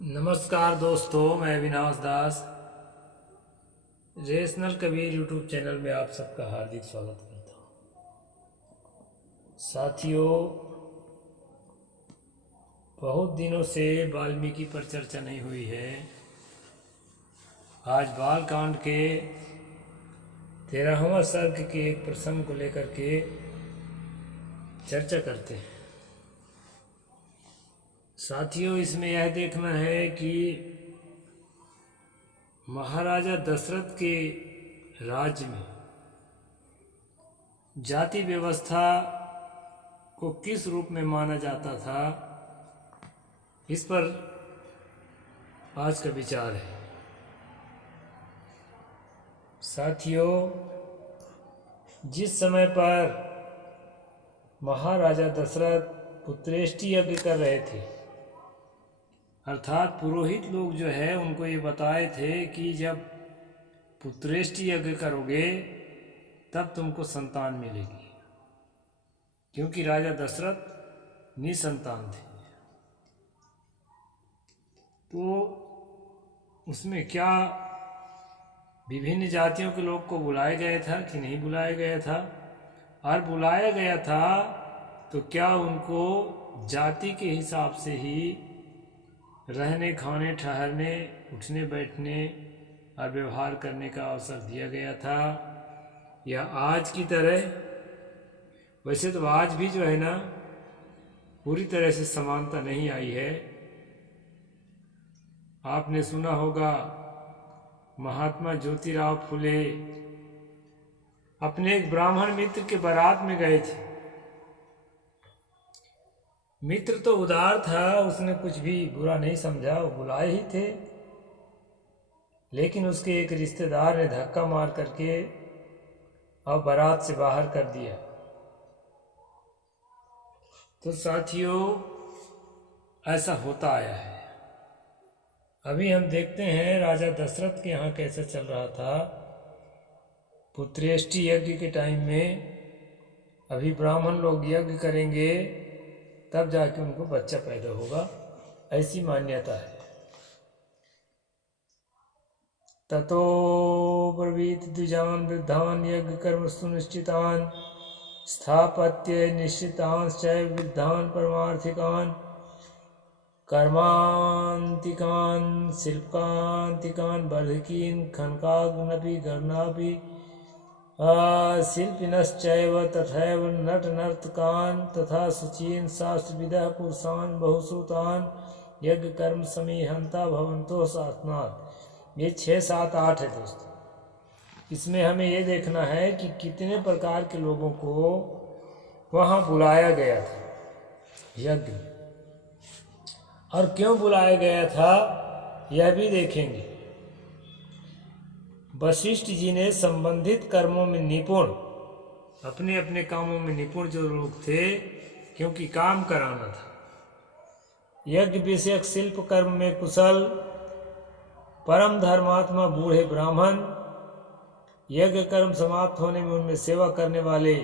नमस्कार दोस्तों, मैं अविनाश दास रेशनल कबीर यूट्यूब चैनल में आप सबका हार्दिक स्वागत करता हूँ। साथियों, बहुत दिनों से वाल्मीकि पर चर्चा नहीं हुई है। आज बालकांड के 13वां सर्ग के एक प्रसंग को लेकर के चर्चा करते हैं। साथियों, इसमें यह देखना है कि महाराजा दशरथ के राज्य में जाति व्यवस्था को किस रूप में माना जाता था, इस पर आज का विचार है। साथियों, जिस समय पर महाराजा दशरथ पुत्रेष्टि यज्ञ कर रहे थे, अर्थात पुरोहित लोग जो है उनको ये बताए थे कि जब पुत्रेष्टि यज्ञ करोगे तब तुमको संतान मिलेगी, क्योंकि राजा दशरथ निसंतान थे। तो उसमें क्या विभिन्न जातियों के लोग को बुलाया गया था कि नहीं बुलाया गया था? और बुलाया गया था तो क्या उनको जाति के हिसाब से ही रहने, खाने, ठहरने, उठने, बैठने और व्यवहार करने का अवसर दिया गया था, या आज की तरह? वैसे तो आज भी जो है ना, पूरी तरह से समानता नहीं आई है। आपने सुना होगा, महात्मा ज्योतिराव फुले अपने एक ब्राह्मण मित्र के बारात में गए थे। मित्र तो उदार था, उसने कुछ भी बुरा नहीं समझा, वो बुलाए ही थे। लेकिन उसके एक रिश्तेदार ने धक्का मार करके और बारात से बाहर कर दिया। तो साथियों, ऐसा होता आया है। अभी हम देखते हैं राजा दशरथ के यहाँ कैसा चल रहा था। पुत्रेष्टि यज्ञ के टाइम में अभी ब्राह्मण लोग यज्ञ करेंगे, तब जाके उनको बच्चा पैदा होगा, ऐसी मान्यता है। ततो ब्रवीत द्विजान वृद्धान यज्ञ कर्म सुनिश्चितान स्थापत्य निश्चितान चैव वृद्धान परमार्थिकान कर्मांतिकान शिल्पकांतिकान वर्धकीन खनकाग्नपि गणनापि शिल्पिनश्चैव तथैव नट नर्तकान तथा शुचीन शास्त्रविदः पुरुषान बहुश्रुतान यज्ञ कर्म समीहंता भवंतो शासनात्। ये 6, 7, 8 है दोस्तों। इसमें हमें ये देखना है कि कितने प्रकार के लोगों को वहाँ बुलाया गया था यज्ञ में, और क्यों बुलाया गया था यह भी देखेंगे। वशिष्ठ जी ने संबंधित कर्मों में निपुण, अपने अपने कामों में निपुण जो लोग थे, क्योंकि काम कराना था, यज्ञ विषयक शिल्प कर्म में कुशल परम धर्मात्मा बूढ़े ब्राह्मण, यज्ञ कर्म समाप्त होने में उनमें सेवा करने वाले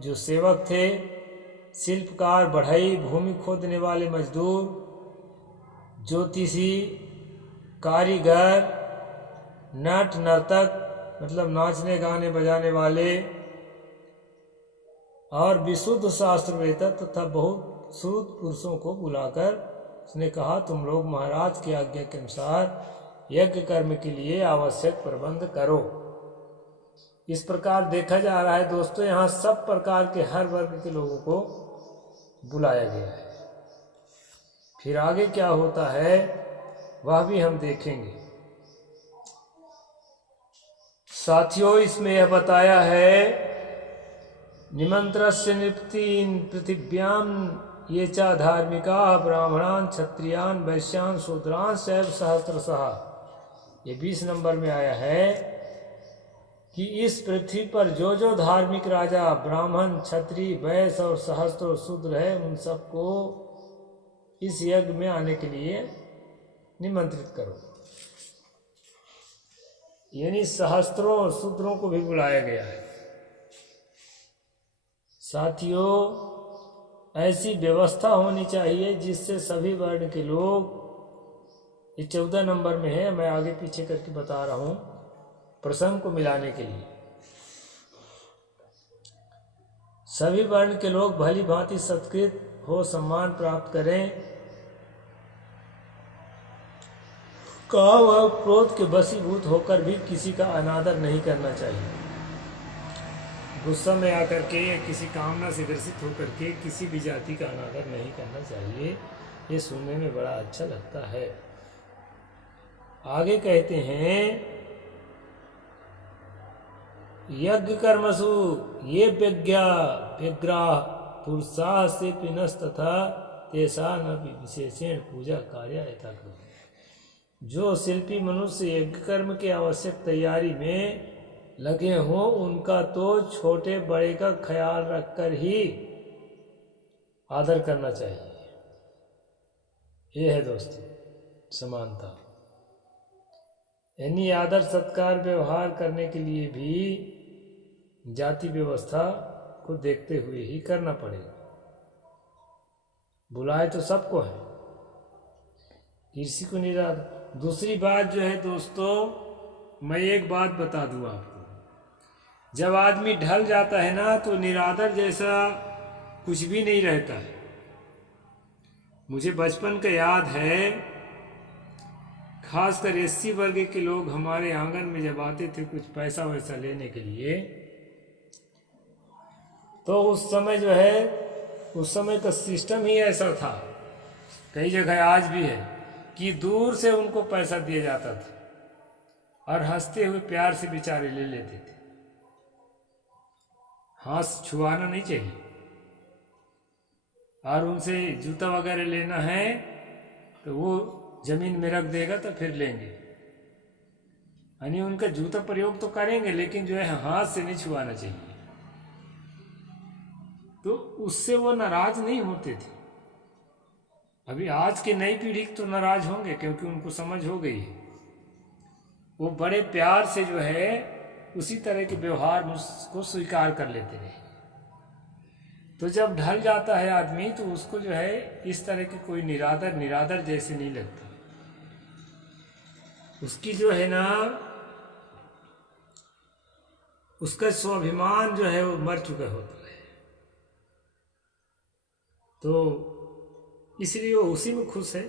जो सेवक थे, शिल्पकार, बढ़ई, भूमि खोदने वाले मजदूर, ज्योतिषी, कारीगर, नट नर्तक मतलब नाचने गाने बजाने वाले, और विशुद्ध शास्त्रवेत्ता तथा बहुत श्रुत पुरुषों को बुलाकर उसने कहा, तुम लोग महाराज की आज्ञा के अनुसार यज्ञ कर्म के लिए आवश्यक प्रबंध करो। इस प्रकार देखा जा रहा है दोस्तों, यहाँ सब प्रकार के हर वर्ग के लोगों को बुलाया गया है। फिर आगे क्या होता है वह भी हम देखेंगे। साथियों, इसमें यह बताया है, निमंत्रस्य नृपतीन पृथिव्याम ये चा धार्मिका ब्राह्मणान क्षत्रियान वैश्यान शूद्रान शैव सहस्त्रशः। ये 20 नंबर में आया है कि इस पृथ्वी पर जो जो धार्मिक राजा, ब्राह्मण, क्षत्रिय, वैश्य और सहस्त्रों शूद्र है, उन सबको इस यज्ञ में आने के लिए निमंत्रित करो। यानी सहस्त्रों शूद्रों को भी बुलाया गया है। साथियों, ऐसी व्यवस्था होनी चाहिए जिससे सभी वर्ण के लोग ये 14 नंबर में है, मैं आगे पीछे करके बता रहा हूँ प्रसंग को मिलाने के लिए। सभी वर्ण के लोग भली भांति सत्कृत हो सम्मान प्राप्त करें। काम और क्रोध के वशीभूत होकर भी किसी का अनादर नहीं करना चाहिए। गुस्सा में आकर के या किसी कामना से ग्रसित होकर के किसी भी जाति का अनादर नहीं करना चाहिए। ये सुनने में बड़ा अच्छा लगता है। आगे कहते हैं यज्ञ कर्मसु ये व्यग्राह पुरुषा से पिनस तथा तेसा न विशेषण पूजा कार्य यथा करो। जो शिल्पी मनुष्य यज्ञ कर्म की आवश्यक तैयारी में लगे हों उनका तो छोटे बड़े का ख्याल रखकर ही आदर करना चाहिए। ये है दोस्तों समानता। यानी आदर सत्कार व्यवहार करने के लिए भी जाति व्यवस्था को देखते हुए ही करना पड़ेगा। बुलाए तो सबको है, किसी को निरादर। दूसरी बात जो है दोस्तों, मैं एक बात बता दूं आपको, जब आदमी ढल जाता है ना तो निरादर जैसा कुछ भी नहीं रहता है। मुझे बचपन का याद है, खासकर एससी वर्ग के लोग हमारे आंगन में जब आते थे कुछ पैसा वैसा लेने के लिए, तो उस समय जो है, उस समय का सिस्टम ही ऐसा था, कई जगह आज भी है, कि दूर से उनको पैसा दिया जाता था और हंसते हुए प्यार से बेचारे ले लेते थे। हाथ छुआना नहीं चाहिए। और उनसे जूता वगैरह लेना है तो वो जमीन में रख देगा तो फिर लेंगे, यानी उनका जूता प्रयोग तो करेंगे लेकिन जो है हाथ से नहीं छुआना चाहिए। तो उससे वो नाराज नहीं होते थे। अभी आज की नई पीढ़ी तो नाराज होंगे क्योंकि उनको समझ हो गई है। वो बड़े प्यार से जो है उसी तरह के व्यवहार को स्वीकार कर लेते रहे। तो जब ढल जाता है आदमी तो उसको जो है इस तरह के कोई निरादर जैसे नहीं लगता। उसकी जो है ना, उसका स्वाभिमान जो है वो मर चुका होता है। तो इसलिए वो उसी में खुश है।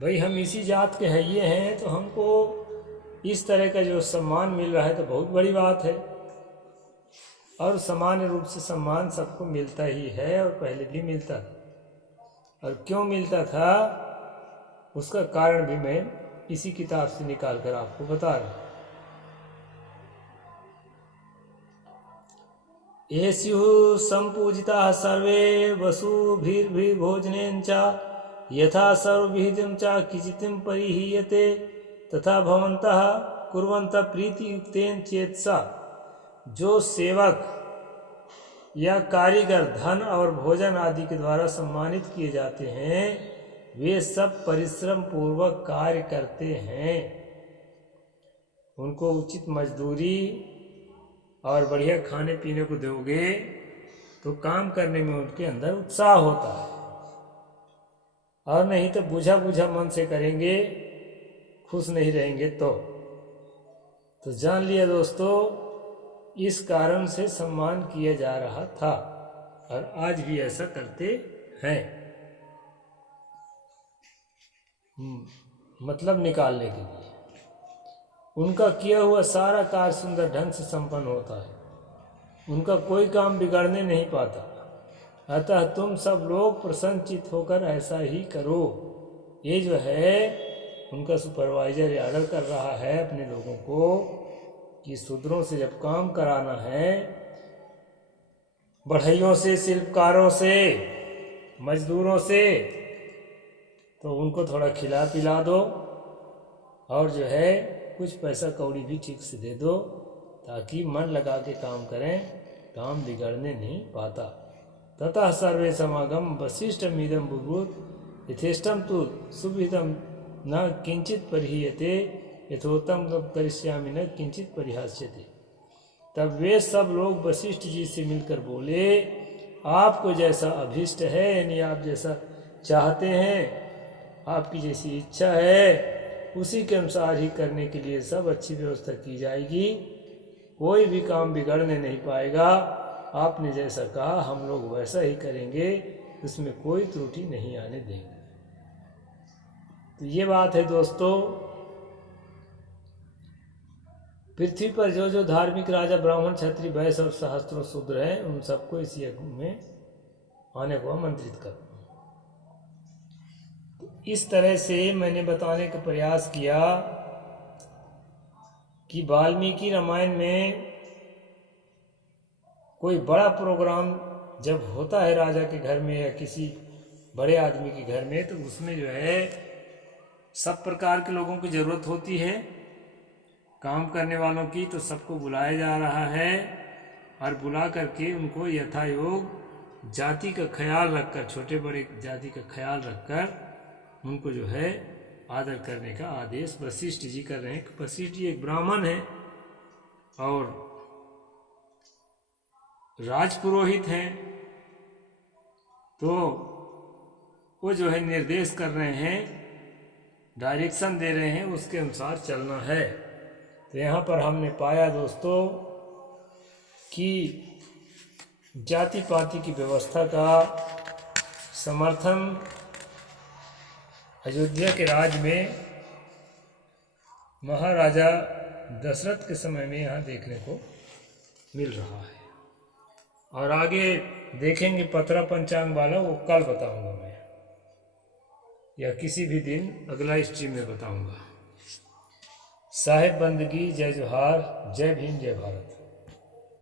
भाई हम इसी जात के हैं, ये हैं, तो हमको इस तरह का जो सम्मान मिल रहा है तो बहुत बड़ी बात है। और सामान्य रूप से सम्मान सबको मिलता ही है और पहले भी मिलता था। और क्यों मिलता था उसका कारण भी मैं इसी किताब से निकाल कर आपको बता रहा हूँ। येषु संपूजिता सर्वे वसुभिर्भोजनेन च यथा सर्वविहितं च किंचित् परिहीयते तथा भवन्तः कुर्वन्तः प्रीतियुक्तेन चेतसा। जो सेवक या कारीगर धन और भोजन आदि के द्वारा सम्मानित किए जाते हैं वे सब परिश्रम पूर्वक कार्य करते हैं। उनको उचित मजदूरी और बढ़िया खाने पीने को दोगे तो काम करने में उनके अंदर उत्साह होता है। और नहीं तो बुझा बुझा मन से करेंगे, खुश नहीं रहेंगे। तो जान लिया दोस्तों, इस कारण से सम्मान किया जा रहा था और आज भी ऐसा करते हैं। मतलब निकालने के लिए उनका किया हुआ सारा कार्य सुंदर ढंग से संपन्न होता है। उनका कोई काम बिगड़ने नहीं पाता। अतः तुम सब लोग प्रसन्नचित होकर ऐसा ही करो। ये जो है उनका सुपरवाइजर ऑर्डर कर रहा है अपने लोगों को कि शूद्रों से जब काम कराना है, बढ़इयों से, शिल्पकारों से, मजदूरों से, तो उनको थोड़ा खिला पिला दो और जो है कुछ पैसा कौड़ी भी ठीक से दे दो ताकि मन लगा के काम करें, काम बिगड़ने नहीं पाता। ततः सर्वे समागम वशिष्ठमिदं बुभूत यथेष्टम तु सुविधम न किंचित परिहीयते यथोत्तम करिष्यामि न किंचित परिहास्यते। तब वे सब लोग वशिष्ठ जी से मिलकर बोले, आपको जैसा अभिष्ट है, यानी आप जैसा चाहते हैं आपकी जैसी इच्छा है उसी के अनुसार ही करने के लिए सब अच्छी व्यवस्था की जाएगी। कोई भी काम बिगड़ने नहीं पाएगा। आपने जैसा कहा हम लोग वैसा ही करेंगे, उसमें कोई त्रुटि नहीं आने देंगे। तो ये बात है दोस्तों। पृथ्वी पर जो जो धार्मिक राजा ब्राह्मण क्षत्रिय वैश्य और सहस्त्रों शूद्र हैं उन सबको इस यज्ञ में आने को आमंत्रित करो। इस तरह से मैंने बताने का प्रयास किया कि वाल्मीकि रामायण में कोई बड़ा प्रोग्राम जब होता है राजा के घर में या किसी बड़े आदमी के घर में, तो उसमें जो है सब प्रकार के लोगों की ज़रूरत होती है, काम करने वालों की। तो सबको बुलाया जा रहा है और बुला करके उनको यथायोग जाति का ख्याल रखकर, छोटे बड़े जाति का ख्याल रखकर उनको जो है आदर करने का आदेश वशिष्ठ जी कर रहे हैं। वशिष्ठ जी एक ब्राह्मण है और राजपुरोहित हैं, तो वो जो है निर्देश कर रहे हैं, डायरेक्शन दे रहे हैं, उसके अनुसार चलना है। तो यहाँ पर हमने पाया दोस्तों कि जाति पाति की व्यवस्था का समर्थन अयोध्या के राज में महाराजा दशरथ के समय में यहाँ देखने को मिल रहा है। और आगे देखेंगे पतरा पंचांग वाला, वो कल बताऊंगा मैं, या किसी भी दिन अगला स्ट्रीम में बताऊंगा। साहेब बंदगी, जय जोहार, जय भीम, जय भारत।